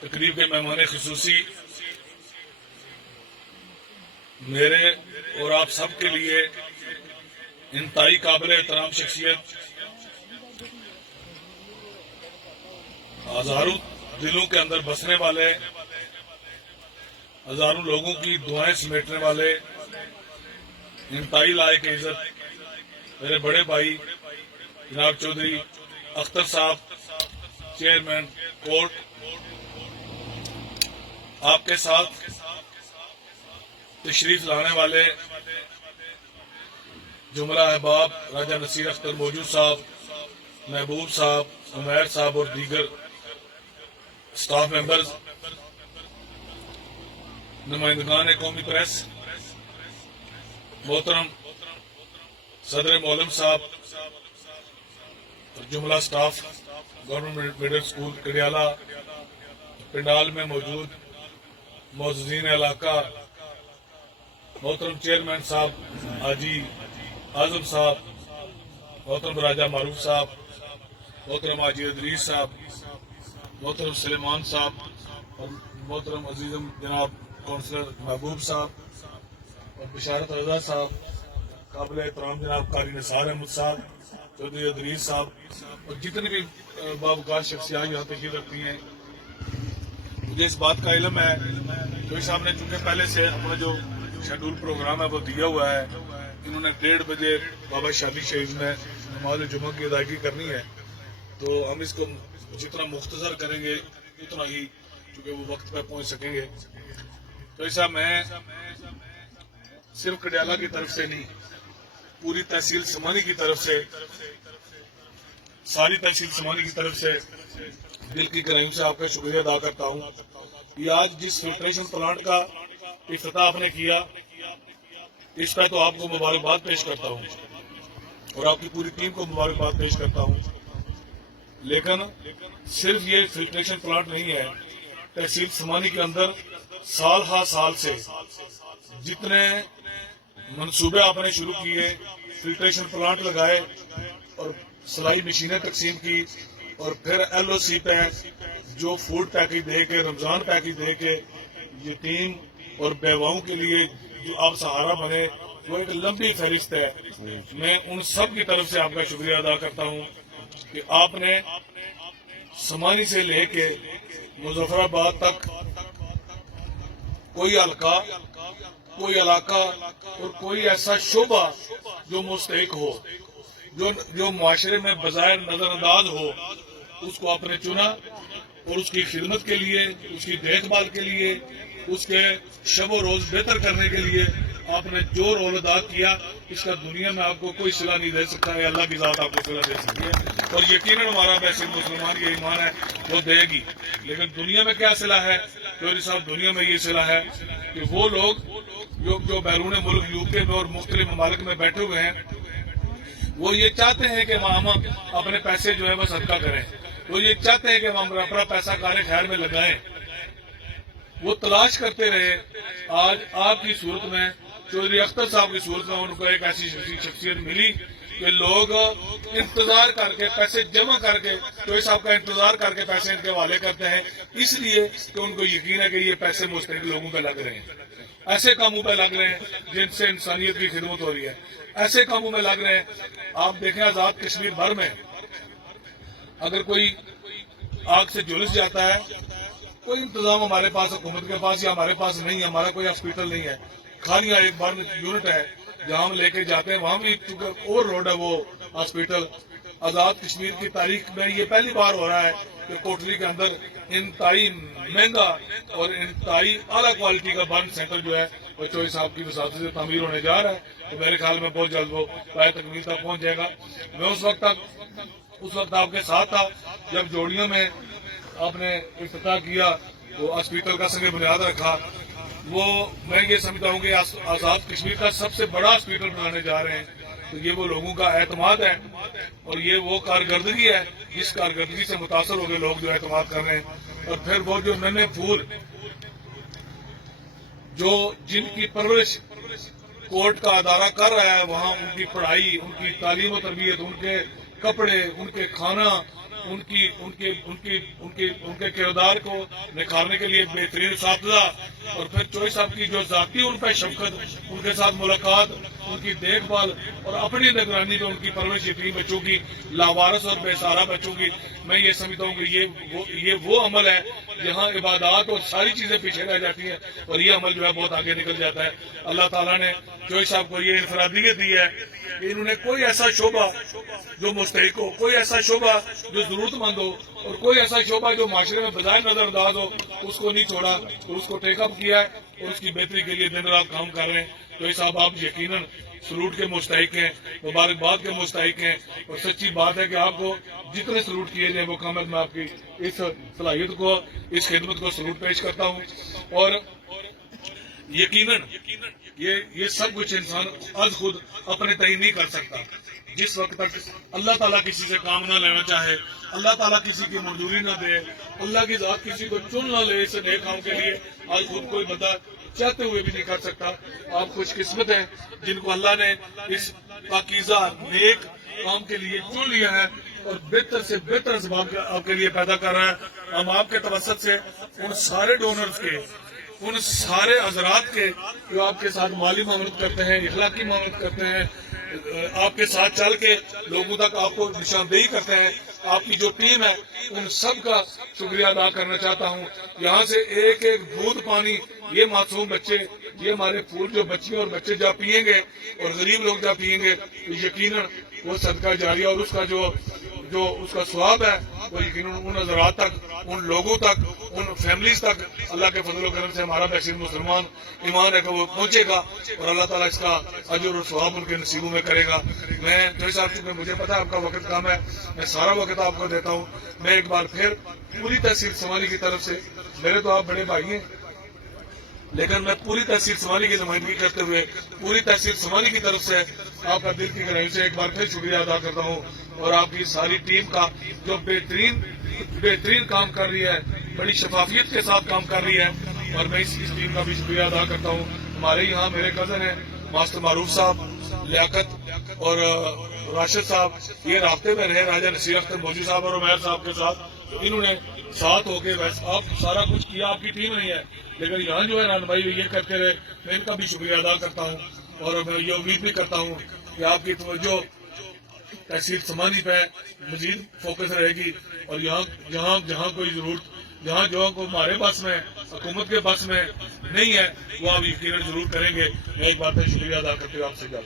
تقریب کے مہمان خصوصی میرے اور آپ سب کے لیے انتہائی قابل احترام شخصیت، ہزاروں دلوں کے اندر بسنے والے، ہزاروں لوگوں کی دعائیں سمیٹنے والے، انتہائی لائق عزت میرے بڑے بھائی جناب چودھری اختر صاحب، چیئرمین کورٹ، آپ کے ساتھ تشریف لانے والے جملہ احباب راجہ نصیر اختر موجود صاحب، محبوب صاحب، عمیر صاحب اور دیگر اسٹاف ممبرز، نمائندگان قومی پریس، محترم صدر مولم صاحب اور جملہ اسٹاف گورنمنٹ مڈل اسکول کڈیالہ، پنڈال میں موجود معززین علاقہ، محترم چیئرمین صاحب حاجی اعظم صاحب، محترم راجہ معروف صاحب، محترم حاجی ادریس صاحب، محترم سلیمان صاحب اور محترم عزیزم جناب کونسلر محبوب صاحب اور بشارت رضا صاحب، قابل احترام جناب قاری نثار احمد صاحب، چودھری ادریس صاحب اور جتنے بھی باوقار شخصیات یہاں تشریف رکھتی ہیں، مجھے اس بات کا علم ہے کہ صاحب نے چونکہ پہلے سے اپنا جو شیڈول پروگرام ہے وہ دیا ہوا ہے، انہوں نے 1:30 بجے بابا شادی شریف میں نماز جمعہ کی ادائیگی کرنی ہے، تو ہم اس کو جتنا مختصر کریں گے اتنا ہی چونکہ وہ وقت پہ پہنچ سکیں گے۔ تو ایسا میں صرف کڈیالہ کی طرف سے نہیں، پوری تحصیل سمانی کی طرف سے، ساری تحصیل سمانی کی طرف سے دل کی گہرائیوں سے آپ کا شکریہ ادا کرتا ہوں۔ یہ آج جس فلٹریشن پلانٹ کا افتتاح آپ نے کیا، اس پہ تو آپ کو مبارکباد پیش کرتا ہوں اور آپ کی پوری ٹیم کو مبارکباد پیش کرتا ہوں، لیکن صرف یہ فلٹریشن پلانٹ نہیں ہے، تحصیل سمانی کے اندر سال ہا سال سے جتنے منصوبے آپ نے شروع کیے، فلٹریشن پلانٹ لگائے اور سلائی مشینیں تقسیم کی اور پھر ایل او سی پہ جو فوڈ پیکج دے کے، رمضان پیکج دے کے یتیم اور بیواؤں کے لیے جو آپ سہارا بنے، وہ ایک لمبی فہرست ہے۔ میں ان سب کی طرف سے آپ کا شکریہ ادا کرتا ہوں کہ آپ نے سمانی سے لے کے مظفر آباد تک کوئی حلقہ، کوئی علاقہ اور کوئی ایسا شعبہ جو مستحق ہو، جو معاشرے میں بظاہر نظر انداز ہو، اس کو آپ نے چنا اور اس کی خدمت کے لیے، اس کی دیکھ بھال کے لیے، اس کے شب و روز بہتر کرنے کے لیے آپ نے جو رول ادا کیا، اس کا دنیا میں آپ کو کوئی صلہ نہیں دے سکتا ہے، اللہ کی ذات آپ کو صلہ دے سکتی ہے اور یقیناً ہمارا ویسے مسلمان یہ ایمان ہے وہ دے گی۔ لیکن دنیا میں کیا صلہ ہے؟ چودھری صاحب، دنیا میں یہ صلہ ہے کہ وہ لوگ جو بیرون ملک یو کے میں اور مختلف ممالک میں بیٹھے ہوئے ہیں، وہ یہ چاہتے ہیں کہ ہم اپنے پیسے جو ہے وہ صدقہ کریں، وہ یہ چاہتے ہیں کہ ہم اپنا پیسہ کار خیر میں لگائیں، وہ تلاش کرتے رہے۔ آج آپ کی صورت میں، چودھری اختر صاحب کی صورت میں ان کو ایک ایسی شخصیت ملی کہ لوگ انتظار کر کے پیسے جمع کر کے، چودھری صاحب کا انتظار کر کے پیسے ان کے حوالے کرتے ہیں، اس لیے کہ ان کو یقین ہے کہ یہ پیسے مستحق لوگوں پہ لگ رہے ہیں، ایسے کاموں پہ لگ رہے ہیں جن سے انسانیت کی خدمت ہو رہی ہے، ایسے کاموں میں لگ رہے ہیں۔ آپ دیکھیں آزاد کشمیر بھر میں اگر کوئی آگ سے جھلس جاتا ہے، کوئی انتظام ہمارے پاس حکومت کے پاس یا ہمارے پاس نہیں ہے، ہمارا کوئی ہاسپٹل نہیں ہے، خالی ایک بار یونٹ ہے جہاں ہم لے کے جاتے ہیں، وہاں بھی چونکہ اوور لوڈ ہے وہ ہاسپٹل۔ آزاد کشمیر کی تاریخ میں یہ پہلی بار ہو رہا ہے کہ کوٹلی کے اندر انتہائی مہنگا اور انتہائی اعلیٰ کوالٹی کا برن سینٹر جو ہے وہ چودھری صاحب کی وساطت سے تعمیر ہونے جا رہا ہے، تو میرے خیال میں بہت جلد وہ پائے تکمیل تک پہنچ جائے گا۔ میں اس وقت آپ کے ساتھ تھا جب جوڑیوں میں آپ نے افتتاح کیا، وہ ہاسپٹل کا سنگ بنیاد رکھا، وہ میں یہ سمجھتا ہوں کہ آزاد کشمیر کا سب سے بڑا ہاسپٹل بنانے جا رہے ہیں، تو یہ وہ لوگوں کا اعتماد ہے اور یہ وہ کارکردگی ہے جس کارکردگی سے متاثر ہو گئے لوگ جو اعتماد کر رہے ہیں۔ اور پھر وہ جو ننے پھول جن کی پرورش کورٹ کا ادارہ کر رہا ہے، وہاں ان کی پڑھائی، ان کی تعلیم و تربیت، ان کے کپڑے، ان کے کھانا، ان کے کردار کو نکھارنے کے لیے بہترین اساتذہ، اور پھر چوئی صاحب کی جو ذاتی ان پہ شفقت، ان کے ساتھ ملاقات، ان کی دیکھ بھال اور اپنی نگرانی جو ان کی پرورش یتیم بچوں کی، لاوارث اور بے سہارا بچوں کی، میں یہ سمجھتا ہوں کہ یہ وہ عمل ہے جہاں عبادات اور ساری چیزیں پیچھے رہ جاتی ہیں، اور یہ عمل جو ہے بہت آگے نکل جاتا ہے۔ اللہ تعالیٰ نے چوئی صاحب کو یہ انفرادیت دی ہے کہ انہوں نے کوئی ایسا شعبہ جو مستحق ہو، کوئی ایسا شعبہ جو ضرورت مند ہو، اور کوئی ایسا شعبہ جو معاشرے میں بظاہر نظر انداز ہو، اس کو نہیں چھوڑا اور اس کو ٹیک اپ کیا ہے اور اس کی بہتری کے لیے دن رات کام کر رہے ہیں۔ تو یہ صاحب آپ یقیناً سلوٹ کے مستحق ہیں، مبارکباد کے مستحق ہیں، اور سچی بات ہے کہ آپ کو جتنے سلوٹ کیے جائیں وہ کم ہے۔ میں آپ کی اس صلاحیت کو، اس خدمت کو سلوٹ پیش کرتا ہوں، اور یقیناً یہ سب کچھ انسان از خود اپنے تعین نہیں کر سکتا۔ جس وقت تک اللہ تعالیٰ کسی سے کام نہ لینا چاہے، اللہ تعالیٰ کسی کی مزدوری نہ دے، اللہ کی ذات کسی کو چن نہ لے اس نیک کام کے لیے، آج خود کوئی بندہ چاہتے ہوئے بھی نہیں کر سکتا۔ آپ خوش قسمت ہیں جن کو اللہ نے اس پاکیزہ نیک کام کے لیے چن لیا ہے اور بہتر سے بہتر اسباب آپ کے لیے پیدا کر رہا ہے۔ ہم آپ کے توسط سے ان سارے ڈونرز کے، ان سارے حضرات کے جو آپ کے ساتھ مالی معاونت کرتے ہیں، اخلاقی معاونت کرتے ہیں، آپ کے ساتھ چل کے لوگوں تک آپ کو نشاندہی کرتے ہیں، آپ کی جو ٹیم ہے، ان سب کا شکریہ ادا کرنا چاہتا ہوں۔ یہاں سے ایک ایک بوند پانی یہ معصوم بچے، یہ ہمارے پھول جو بچیاں اور بچے جب پئیں گے اور غریب لوگ جب پئیں گے تو یقیناً وہ صدقہ جاریہ اور اس کا جو اس کا ثواب ہے وہ یقیناً ان حضرات تک، ان لوگوں تک، ان فیملیز تک اللہ کے فضل و کرم سے ہمارا بحث مسلمان ایمان ہے کہ وہ پہنچے گا، اور اللہ تعالیٰ اس کا اجر اور ثواب ان کے نصیبوں میں کرے گا۔ میں جیسے صاحب چونکہ مجھے پتا ہے آپ کا وقت کم ہے، میں سارا وقت آپ کو دیتا ہوں۔ میں ایک بار پھر پوری تحصیل سمالی کی طرف سے، میرے تو آپ بڑے بھائی ہیں لیکن میں پوری تحصیل سمالی کی نمائندگی کرتے ہوئے پوری تحصیل سمالی کی طرف سے آپ کا دل کی گہرائی سے ایک بار پھر شکریہ ادا کرتا ہوں، اور آپ کی ساری ٹیم کا جو بہترین کام کر رہی ہے، بڑی شفافیت کے ساتھ کام کر رہی ہے، اور میں اس ٹیم کا بھی شکریہ ادا کرتا ہوں۔ ہمارے یہاں میرے کزن ہیں ماسٹر معروف صاحب، لیاقت اور راشد صاحب، یہ رابطے میں رہے راجہ نصیر اختر موجی صاحب اور عمیر صاحب کے ساتھ، انہوں نے ساتھ ہو کے ویسے آپ سارا کچھ کیا، آپ کی ٹیم نہیں ہے لیکن یہاں جو ہے رہنمائی یہ کرتے رہے، میں ان کا بھی شکریہ ادا کرتا ہوں، اور میں یہ امید بھی کرتا ہوں کہ آپ کی توجہ تحصیل سمالی پہ مزید فوکس رہے گی، اور جہاں کوئی ضرورت، جہاں کوئی ہمارے بس میں، حکومت کے بس میں نہیں ہے، وہ آپ یقیناً ضرور کریں گے۔ میں ایک بار پھر شکریہ ادا کرتے ہوئے آپ سے جاتا ہوں۔